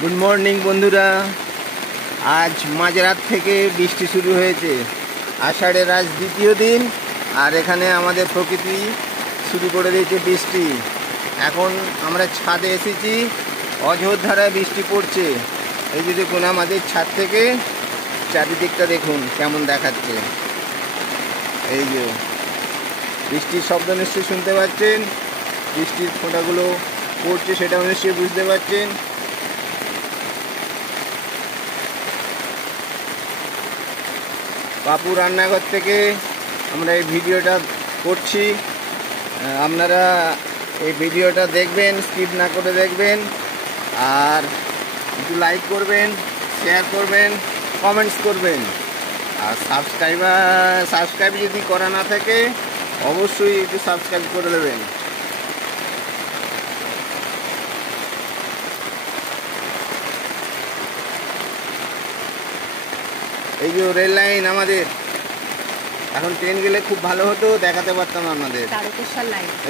Good morning বন্ধুরা। আজ মাঝরাত থেকে বৃষ্টি শুরু হয়েছে। আষাঢ়ের আজ দ্বিতীয় দিন, আর এখানে আমাদের প্রকৃতি শুরু করে দিয়েছে বৃষ্টি। এখন আমরা ছাদে এসেছি, অঝোর ধারায় বৃষ্টি পড়ছে। এই যে দেখুন, আমাদের ছাদ থেকে চারিদিকটা দেখুন কেমন দেখাচ্ছে। এই যে বৃষ্টির শব্দ নিশ্চয়ই শুনতে পাচ্ছেন, বৃষ্টির ফোঁটাগুলো পড়ছে সেটাও নিশ্চয়ই বুঝতে পারছেন। বাপু রান্নাঘর থেকে আমরা এই ভিডিওটা করছি। আপনারা এই ভিডিওটা দেখবেন, স্কিপ না করে দেখবেন, আর একটু লাইক করবেন, শেয়ার করবেন, কমেন্টস করবেন। আর সাবস্ক্রাইব যদি করা না থাকে অবশ্যই একটু সাবস্ক্রাইব করে দেবেন। এই যে রেল লাইন আমাদের, এখন ট্রেন গেলে খুব ভালো হতো, দেখাতে পারতাম আমাদের।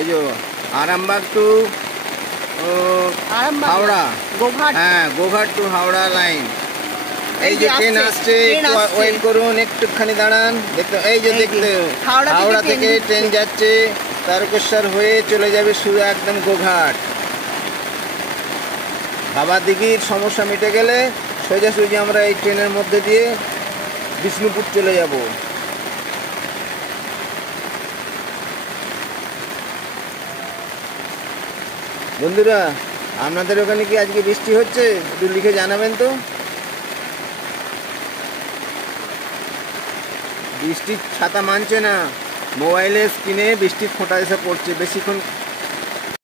এই যে আরামবাগ টু হাওড়া, হ্যাঁ গোঘাট টু হাওড়া লাইন। এই যে ট্রেন আসছে, ওয়েট করুন, একটুখানি দাঁড়ান। দেখতে এই যে দেখতে হাওড়া থেকে ট্রেন যাচ্ছে, তারকেশ্বর হয়ে চলে যাবে শুধু একদম গোঘাট। বাবা দিঘির সমস্যা মিটে গেলে সোজাসুজি আমরা এই ট্রেনের মধ্যে দিয়ে বিষ্ণুপুর চলে যাব। বন্ধুরা, আপনাদের ওখানে কি আজকে বৃষ্টি হচ্ছে? একটু লিখে জানাবেন তো। বৃষ্টির ছাতা মানছে না, মোবাইলের স্ক্রিনে বৃষ্টির ফোঁটা এসে পড়ছে। বেশিক্ষণ